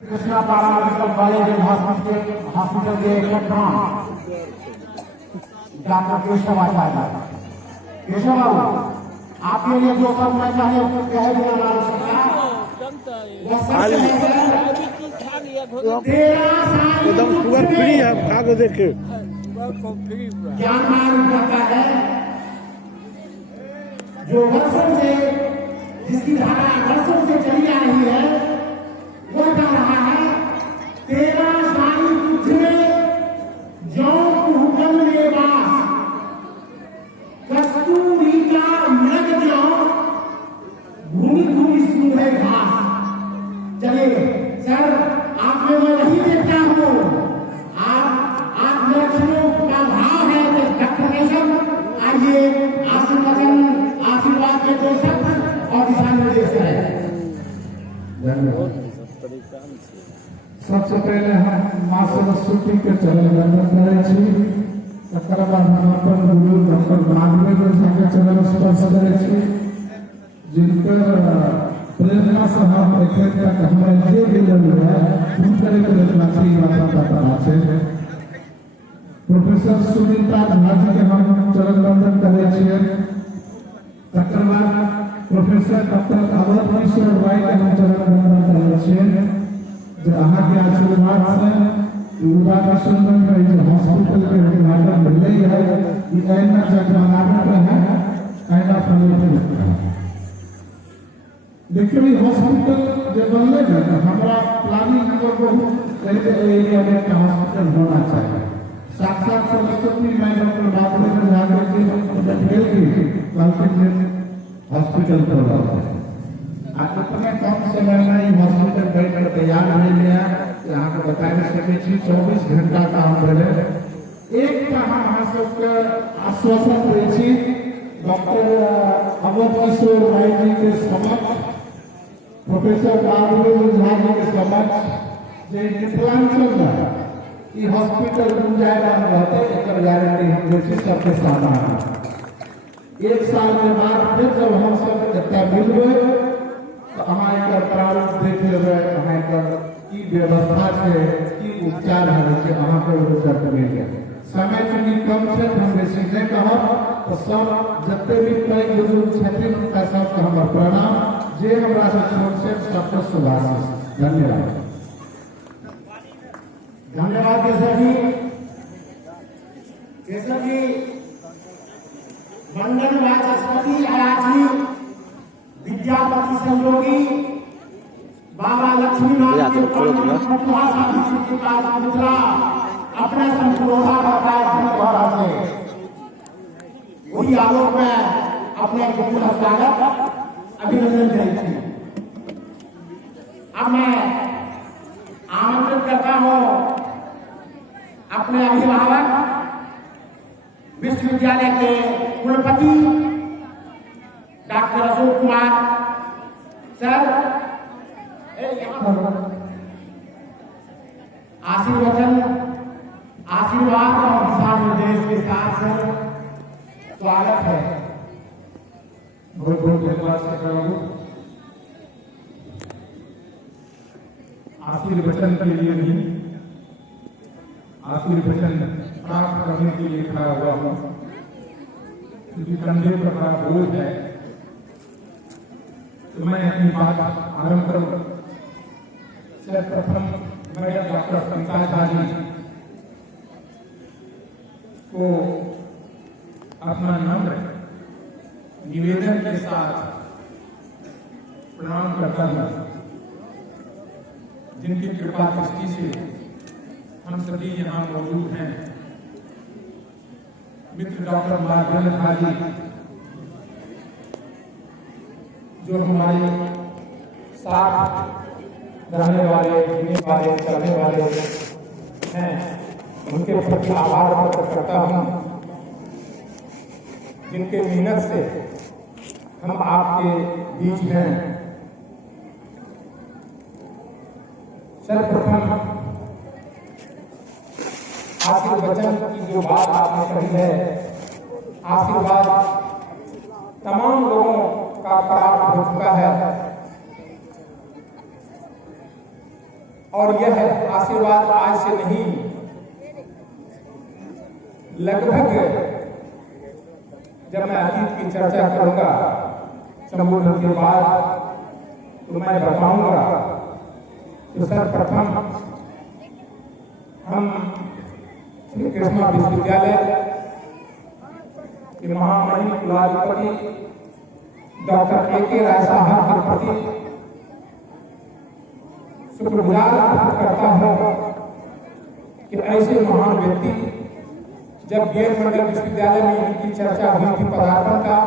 कृष्णा पारा medical college hospital के Katra doctor Keshav आचार्य। केशव बाबू, आपके लिए जो सब मैं चाहे कह दिया एकदम शुगर फ्री है, खा के देखे। ज्ञान करता है जो वर्षों से, जिसकी धारा वर्षों से चली आ रही है, वो कह रहा है 13 साल तुझ में जौं हुक्म में बास, कस्तूरी का मृग ज्यों भूमि भूमि सूहे घास। चलिए सर, आप में मैं नहीं देखता हूँ, आप में अक्षरों का भाव है। डॉक्टर केशव, आइए आशीर्वाद के दो शब्द और दिशा निर्देश है। धन्यवाद। सबसे पहले हम माँ सरस्वती के चरण वंदन करे छी, तकर बाद हम अपन गुरु डॉक्टर माधवेंद्र झा के चरण स्पर्श करे छी, जिनकर प्रेरणा से हम एखन तक हमरा जे मिलल है हुनकर प्रेरणाशी यात्रा पता छै। प्रोफेसर सुनीता झा जी के हम चरण वंदन करे छियै, तकर बाद प्रोफेसर डॉक्टर अवध किशोर राय के हम चरण वंदन करे छियै, जो अहाँ के आशीर्वाद से युवा किशोरगंज में जो हॉस्पिटल के उद्घाटन मिले है, ये ऐना जगमगाहट है, ऐना फलित है। देखिए हॉस्पिटल जो बनले है, हमारा प्लानिंग को बहुत एरिया में का हॉस्पिटल होना चाहिए। साक्षात सरस्वती मैं डॉक्टर माधवेंद्र झा जी जब गए थे कल हॉस्पिटल पर आज इतने कम समय में ही हॉस्पिटल बनकर तैयार हो गया। यहाँ पे बता सके 24 घंटा काम करे। एक हम सबके आश्वासन दी डॉक्टर अवध किशोर राय जी के समक्ष, प्रोफेसर माधवेंद्र झा जी के समक्ष जे मिथिलांचल में हॉस्पिटल गुंजायमान रहते एक गारंटी हम देती सबके सामने। एक साल के बाद फिर जब हम सब इतना मिलबे तो अहाँ एक प्रारूप देख लेबै, अहाँ की व्यवस्था है, की उपचार है, अहाँ को रिजल्ट मिल गया। समय चूंकि कम है, हम बेसी नहीं कहब, तो सब जते भी पैघ बुजुर्ग छथिन उनका सबके हमर प्रणाम, जे हमरा से छोट से सबके शुभाशीष। धन्यवाद। धन्यवाद केशव जी। केशव जी, मंडन वाचस्पति आयाची विद्यापति संयोगी बाबा लक्ष्मीनाथ के मित्रा अपने संपूर्णता का द्वारा से वही आलोक में अपने गुरु स्वागत अभिनंदन करेंगे। अब मैं आमंत्रित करता हूं अपने अभिभावक विश्वविद्यालय के कुलपति डॉक्टर अशोक कुमार सर, आशीर्वाद और दिशा निर्देश के साथ सर स्वागत है। बहुत बहुत धन्यवाद। आशीर्वचन के लिए नहीं, आशीर्वचन प्राप्त करने के लिए खड़ा हुआ हूँ, क्योंकि कंधे पर बड़ा बोझ है। तो मैं अपनी बात आरंभ करूँ। सर्वप्रथम मैं डॉक्टर पंकज झा जी को अपना नम्र निवेदन के साथ प्रणाम करता हूँ, जिनकी कृपा दृष्टि से हम सभी यहाँ मौजूद हैं। मित्र डॉक्टर माधवेंद्र झा जी जो हमारे साथ रहने वाले, जीने वाले, चलने वाले हैं, उनके प्रति आभार प्रकट करता हूँ, जिनके मेहनत से हम आपके बीच हैं। सर्वप्रथम आशीर्वचन की जो बात आपने कही है, आशीर्वाद तमाम लोगों का प्राप्त हो चुका है और यह आशीर्वाद आज से नहीं, लगभग जब मैं अतीत की चर्चा करूंगा संबोधन के बाद तो मैं बताऊंगा कि सर्वप्रथम हम श्री कृष्णा विश्वविद्यालय के महामहिम कुलाधिपति डॉक्टर A.K. राय साहब के प्रति शुक्रगुजार करता हूं कि ऐसे महान व्यक्ति, जब गेट मंडल विश्वविद्यालय में इनकी चर्चा हुई थी पदार्पण का,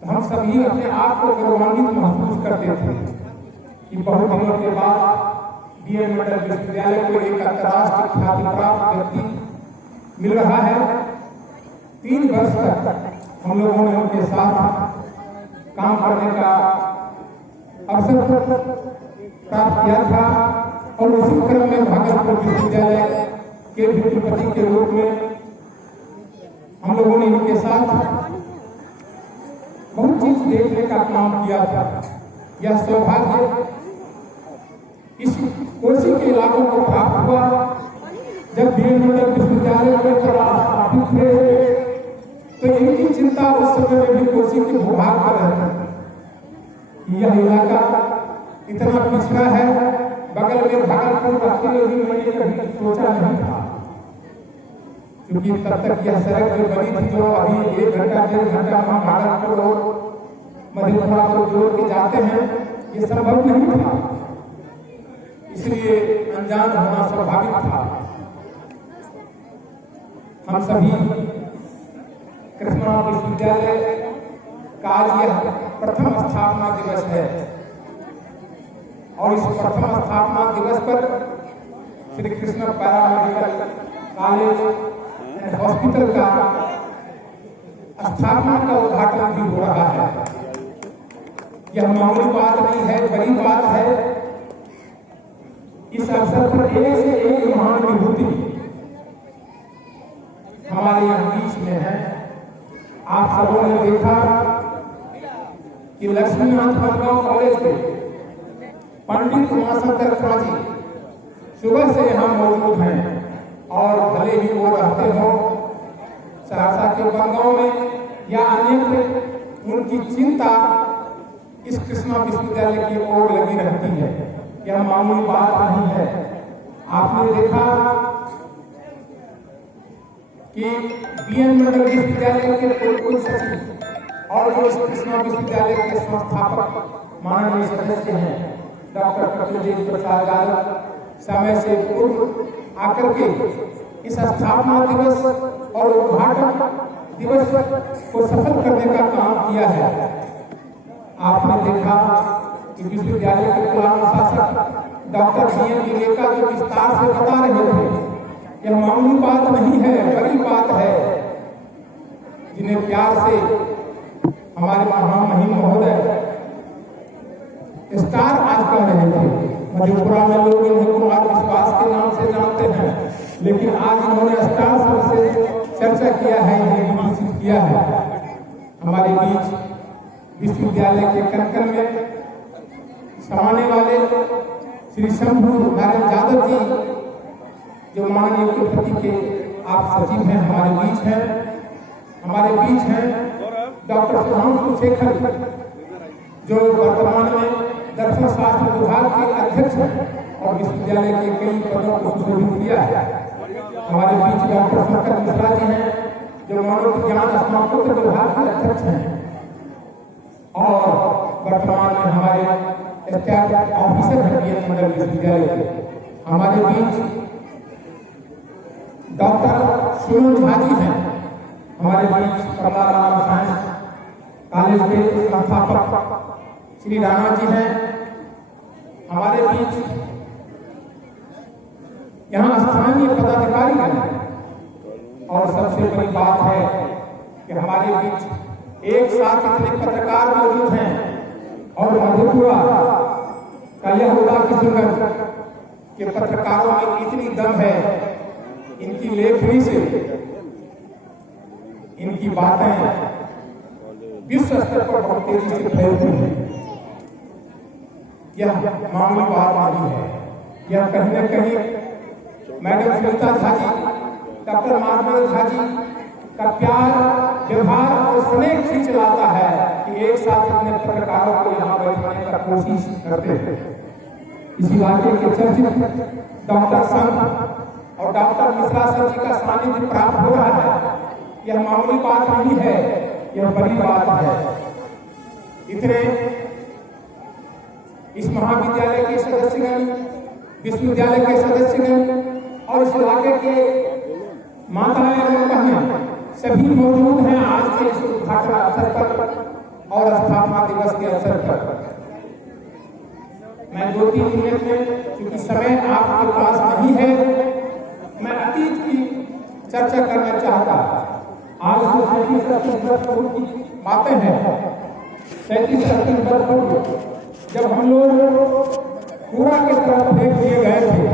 तो हम सभी अपने आप को गौरवान्वित महसूस करते थे कि बहुत दिनों के बाद बीएड मंडल विश्वविद्यालय को एक अंतर्राष्ट्रीय ख्याति प्राप्त व्यक्ति मिल रहा है। 3 वर्ष तक हम लोगों ने उनके साथ काम करने का अवसर प्राप्त किया था और उसी क्रम में भागलपुर विश्वविद्यालय के कुलपति के रूप में हम लोगों ने इनके साथ बहुत चीज देखने का काम किया था। यह सौभाग्य इस कोसी के इलाकों को प्राप्त हुआ जब बीएड मंडल विश्वविद्यालय में स्थापित थे, तो इनकी चिंता उस समय में भी कोसी के भूभाग पर रहती। यह इलाका इतना पिछड़ा है, बगल में भागलपुर रखते हुए भी मैंने कभी सोचा नहीं था, क्योंकि तब तक यह सड़क जो बनी थी, जो अभी 1 घंटा 1.5 घंटा हम भागलपुर और मधेपुरा को जोड़ के जाते हैं, ये संभव नहीं था, इसलिए अनजान होना स्वाभाविक था। हम सभी कृष्णा विश्वविद्यालय का आज यह प्रथम स्थापना दिवस है और इस प्रथम स्थापना दिवस पर Shri Krishna paramedical college and hospital का स्थापना का उद्घाटन भी हो रहा है। यह मामूली बात नहीं है, बड़ी बात है। इस अवसर पर एक से एक महान विभूति हमारे यहाँ बीच में है। आप सबों ने देखा कि लक्ष्मीनाथ बनगांव कॉलेज के पंडित उमाशंकर खड़ा जी सुबह से यहाँ मौजूद हैं और भले ही वो रहते हो सहरसा के बनगांव में या अन्यत्र, उनकी चिंता इस कृष्णा विश्वविद्यालय की ओर लगी रहती है। यह मामूली बात नहीं है। आपने देखा कि बीएड मंडल विश्वविद्यालय के कुल सचिव और जो इस कृष्णा विश्वविद्यालय के संस्थापक माननीय सदस्य हैं डॉक्टर कपिलदेव प्रसाद यादव, समय से पूर्व आकर के इस स्थापना दिवस और उद्घाटन दिवस को सफल करने का काम किया है। आपने देखा कि विश्वविद्यालय के कुलानुशासक डॉक्टर B.N. विवेका जो विस्तार से बता रहे थे, यह मामूली बात नहीं है, बड़ी बात है, जिन्हें प्यार से हमारे महामहिम महोदय स्टार आज कह रहे थे। मधेपुरा में लोग इन्हें कुमार विश्वास के नाम से जानते हैं, लेकिन आज इन्होंने स्टार शब्द से चर्चा किया है, इन्हें विकसित किया है। हमारे बीच विश्वविद्यालय के कनकन में समाने वाले श्री शंभू नारायण यादव जी, जो माननीय कुलपति के आप सचिव हैं, हमारे बीच हैं। हमारे बीच हैं डॉक्टर सुधांशु शेखर, जो वर्तमान में दर्शन शास्त्र विभाग के अध्यक्ष हैं और विश्वविद्यालय के कई पदों को सुशोभित किया है। हमारे बीच डॉक्टर शंकर मिश्रा जी हैं, जो मनोविज्ञान स्नातकोत्तर विभाग के अध्यक्ष हैं और वर्तमान में हमारे स्टाफ ऑफिसर हैं बीएड मंडल विश्वविद्यालय के। हमारे बीच डॉक्टर सुमन झा जी हैं, हमारे बीच कमला राम साइंस कॉलेज के संस्थापक श्री राणा जी हैं। हमारे बीच यहाँ स्थानीय पदाधिकारी हैं और सबसे बड़ी बात है कि हमारे बीच एक साथ इतने पत्रकार मौजूद हैं और मधेपुरा का यह उदा किशनगंज के पत्रकारों में इतनी दम है, इनकी लेखनी से इनकी बातें विश्व स्तर पर बहुत तेजी से फैलती हैं। यह मामूली बात नहीं है। यह कहीं न कहीं मैडम सुनीता झा जी, डॉक्टर माधव झा जी का प्यार, व्यवहार और स्नेह खींच लाता है कि एक साथ अपने पत्रकारों को यहाँ बैठाने का कोशिश करते हैं। इस इलाके के चर्चित डॉक्टर संघ और डॉक्टर मिश्रा सर जी का सानिध्य प्राप्त हो रहा है, यह मामूली बात नहीं है, यह बड़ी बात है। इतने इस महाविद्यालय के सदस्यगण, विश्वविद्यालय के सदस्यगण और इस इलाके के माताएं और बहनें सभी मौजूद हैं आज के इस उद्घाटन अवसर पर और स्थापना दिवस के अवसर पर। मैं 2-3 मिनट में, क्योंकि समय आपके पास नहीं है, मैं अतीत की चर्चा करना चाहता। आज जो 37 की बातें हैं, 37 जब हम लोग पूरा के तरफ फेंक दिए गए थे,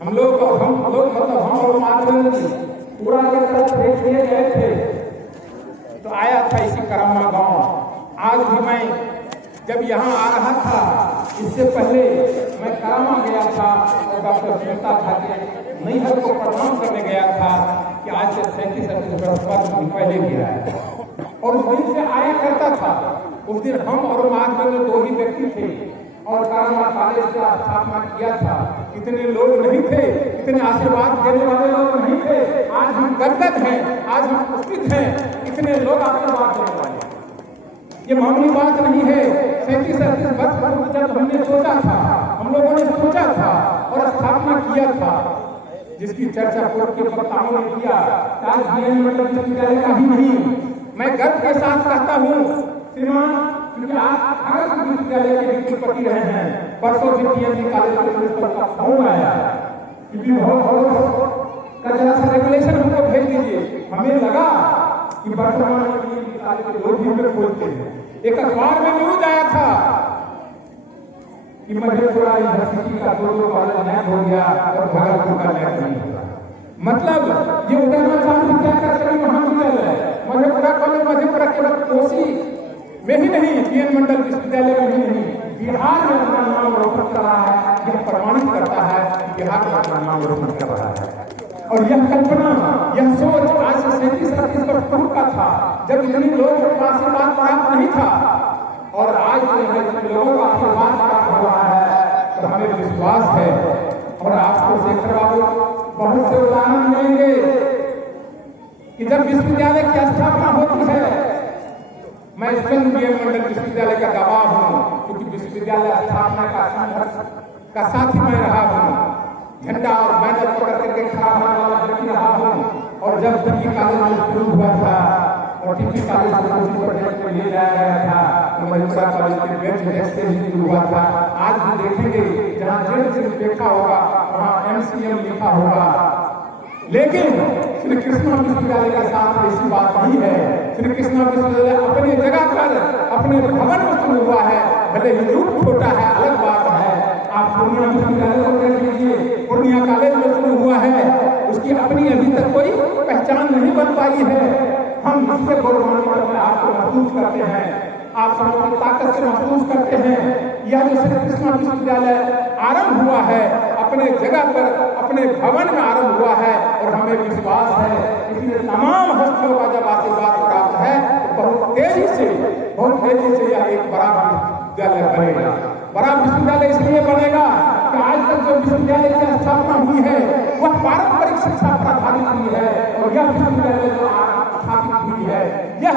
हम लोग मतलब हम और माधव पूरा के तरफ फेंक दिए गए थे, तो आया था इसी करम्मा गांव। आज भी मैं जब यहाँ आ रहा था, इससे पहले मैं करम्मा गया था और डॉक्टर सुनीता झा के नैहर को प्रणाम करने गया था कि आज से 37 वर्ष पहले गिरा है। और उस दिन से आया करता था। उस दिन हम और माधव में 2 ही व्यक्ति थे और करम्मा कॉलेज का स्थापना किया था। इतने लोग नहीं थे, इतने आशीर्वाद देने वाले लोग नहीं थे। आज हम गदगद हैं, आज हम पुष्पित हैं, इतने लोग आशीर्वाद देने वाले। ये मामूली बात नहीं है। 37 वर्ष पूर्व जब हमने सोचा था, हम लोगों ने सोचा था और स्थापना किया था, जिसकी चर्चा पूर्व के वक्ताओं ने किया, आज जीएन मंडल विश्वविद्यालय का ही नहीं, मैं गर्व के साथ कहता हूँ श्रीमान, क्योंकि आप भारत विश्वविद्यालय के भी कुलपति रहे हैं। परसों से टीएमसी कॉलेज के प्रिंसिपल का फोन आया कि का जरा सा रेगुलेशन हमको भेज दीजिए। हमें लगा कि वर्तमान में टीएमसी कॉलेज के 2 दिन में खोलते हैं। एक अखबार में न्यूज आया था कि मधेपुरा यूनिवर्सिटी का 2 कॉलेज नया हो गया और भागलपुर का नया नहीं होगा। मतलब ये उड़ाना चालू क्या करते हैं महाविद्यालय मधेपुरा कॉलेज, मधेपुरा केवल कोसी में ही नहीं, जीएन मंडल विश्वविद्यालय में ही नहीं, बिहार में अपना नाम रोशन कर रहा है। यह प्रमाणित करता है कि बिहार में अपना नाम रोशन कर रहा है। और यह कल्पना, यह सोच आज से 37 वर्ष पूर्व का था, जब इतने लोगों को आशीर्वाद प्राप्त नहीं था। और आज जो लोगों का आशीर्वाद प्राप्त हो रहा है, तो हमें विश्वास है। और आपको शेखर बाबू बहुत से उदाहरण मिलेंगे कि जब विश्वविद्यालय की स्थापना होती है, मैं स्वयं जीएन मंडल विश्वविद्यालय का गवाह हूँ, क्योंकि विश्वविद्यालय स्थापना का संघर्ष का साथी मैं रहा हूँ। झंडा और बैनर पकड़ करके खड़ा होने वाला व्यक्ति रहा हूँ। और जब टीपी कॉलेज में शुरू हुआ था और टीपी कॉलेज को उसी प्रोजेक्ट में ले जाया गया था, तो मधेपुरा कॉलेज के बेंच डेस्क से ही शुरू हुआ था। आज भी देखेंगे, जहाँ जेल से देखा होगा वहाँ MCM लिखा होगा। लेकिन श्री कृष्णा विश्वविद्यालय का साथ ऐसी बात नहीं है। श्री कृष्णा विश्वविद्यालय अपनी जगह पर, अपने भवन में शुरू हुआ है, भले ही रूप छोटा है, अलग बात है। आप पूर्णिया विश्वविद्यालय को देख लीजिए, पूर्णिया कॉलेज में शुरू हुआ है, उसकी अपनी अभी तक कोई पहचान नहीं बन पाई है। हम इसके गौरवान्वित में आपको महसूस करते हैं, आप सबकी ताकत से महसूस करते हैं। यह जो श्री कृष्णा विश्वविद्यालय आरंभ हुआ है, अपने जगह पर, अपने भवन में आरंभ हुआ है। और हमें विश्वास है इसलिए तमाम हस्तियों का जब आशीर्वाद प्राप्त है, तो बहुत तेजी से यह एक बड़ा विश्वविद्यालय बनेगा। बड़ा विश्वविद्यालय इसलिए बनेगा कि आज तक जो विश्वविद्यालय की स्थापना हुई है, वह पारंपरिक शिक्षा पर आधारित हुई है। और यह विश्वविद्यालय जो स्थापित हुई है, यह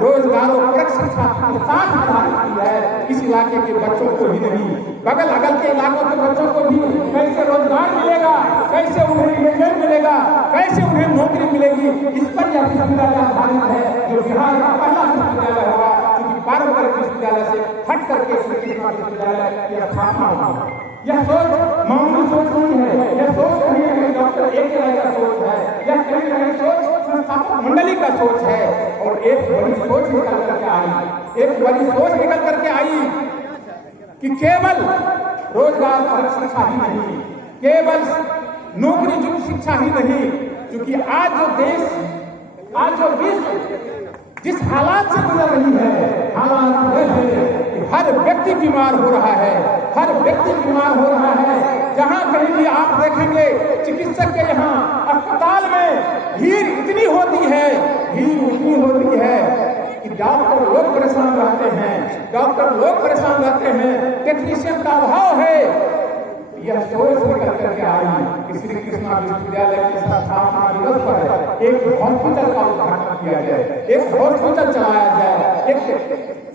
रोजगार और शिक्षा के साथ आधारित हुई है। इस इलाके के बच्चों को ही नहीं, बगल अगल के इलाकों के बच्चों को भी कैसे रोजगार मिलेगा, कैसे उन्हें एंगेजमेंट मिलेगा, कैसे उन्हें नौकरी मिलेगी, इस पर यह विश्वविद्यालय आधारित है, जो बिहार का पहला विश्वविद्यालय होगा, क्योंकि पारंपरिक विश्वविद्यालय से हट करके श्री कृष्णा विश्वविद्यालय की स्थापना होगा। यह सोच मामूली सोच नहीं है, यह सोच कहीं न कहीं डॉक्टर एक का सोच है, यह कहीं न कहीं सोच संस्थापक मंडली का सोच है। और एक बड़ी सोच निकल करके आई, एक बड़ी सोच निकल करके आई कि केवल रोजगार पर शिक्षा ही नहीं, केवल नौकरी युक्त शिक्षा ही नहीं, क्योंकि आज जो देश, आज जो विश्व जिस हालात से गुजर रही है, हालात यह है कि हर व्यक्ति बीमार हो रहा है, हर व्यक्ति बीमार हो रहा है। जहां कहीं भी आप देखेंगे चिकित्सक के यहाँ अस्पताल में भीड़ इतनी होती है, भीड़ इतनी होती है कि डॉक्टर लोग परेशान रहते हैं, डॉक्टर लोग परेशान रहते हैं, टेक्नीशियन का अभाव है। यह सोच निकल करके आई कि श्री कृष्णा विश्वविद्यालय के स्थापना दिवस पर एक हॉस्पिटल का उद्घाटन किया जाए, एक हॉस्पिटल चलाया जाए, एक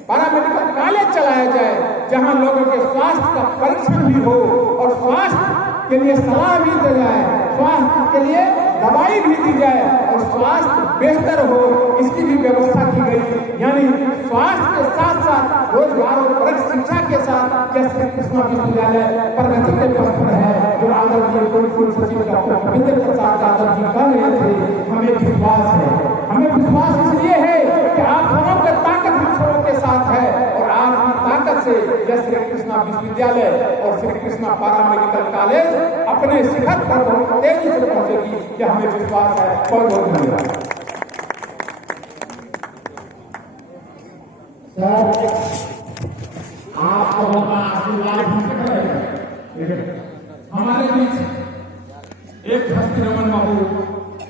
पैरामेडिकल कॉलेज चलाया जाए, जहां लोगों के स्वास्थ्य का परीक्षण भी हो और स्वास्थ्य के लिए सलाह भी दी जाए, स्वास्थ्य के लिए दवाई भी दी जाए और स्वास्थ्य बेहतर हो, इसकी भी व्यवस्था की गई। यानी स्वास्थ्य के साथ साथ रोजगार और परक शिक्षा के साथ श्री कृष्णा विश्वविद्यालय प्रगति के पथ पर है। जो आदरणीय कुल सचिव डॉक्टर रविंद्र प्रसाद यादव जी कह रहे थे, हमें विश्वास है, हमें विश्वास इसलिए है कि आप सबों की ताकत हम सबों के साथ है और आपकी ताकत से यह श्री कृष्णा विश्वविद्यालय और श्री कृष्णा पैरामेडिकल कॉलेज अपने शिखर पर बहुत तेजी से पहुंचेगी, यह हमें विश्वास है। बहुत बहुत धन्यवाद सर, आपको आशीर्वाद हमारे बीच एक हस्ती रमन बाबू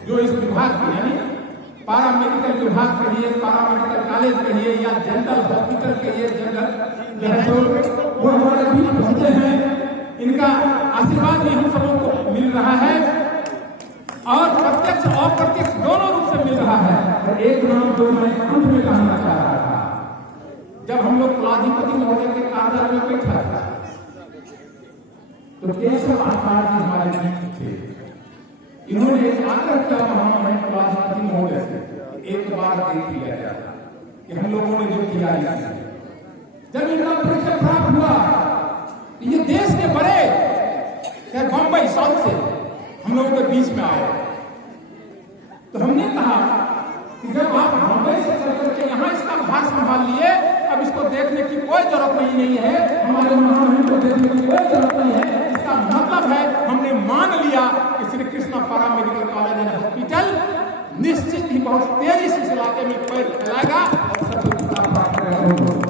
जो इस विभाग के यानी पैरामेडिकल विभाग कहिए, पैरामेडिकल कॉलेज कहिए या जनरल हॉस्पिटल कहिए, जनरल वो हमारे बीच पहुंचे हैं। इनका आशीर्वाद भी हम सबों को मिल रहा है और प्रत्यक्ष और अप्रत्यक्ष दोनों रूप से मिल रहा है। एक नाम जो मैं अंत में कहना चाह रहा था, जब हम लोग कुलाधिपति महोदय के कार्यालय में बैठा था तो केशव आचार्य जी हमारे बीच थे। इन्होंने आग्रह किया हमें कुलाधिपति महोदय से एक बार देख लिया जाता कि हम लोगों ने जो किया है। जब इनका परीक्षा प्राप्त हुआ, ये देश के बड़े बम्बई साउथ से हम लोगों के बीच में आए, तो हमने कहा कि जब आप बम्बई से चल करके यहाँ इसका भार संभाल लिए, अब इसको देखने की कोई जरूरत नहीं है, हमारे महामहिम को देखने की कोई जरूरत नहीं है। इसका मतलब है हमने मान लिया कि Shri Krishna paramedical college and hospital निश्चित ही बहुत तेजी से इस इलाके में पैर फैलाएगा और सबको प्राप्त करेगा।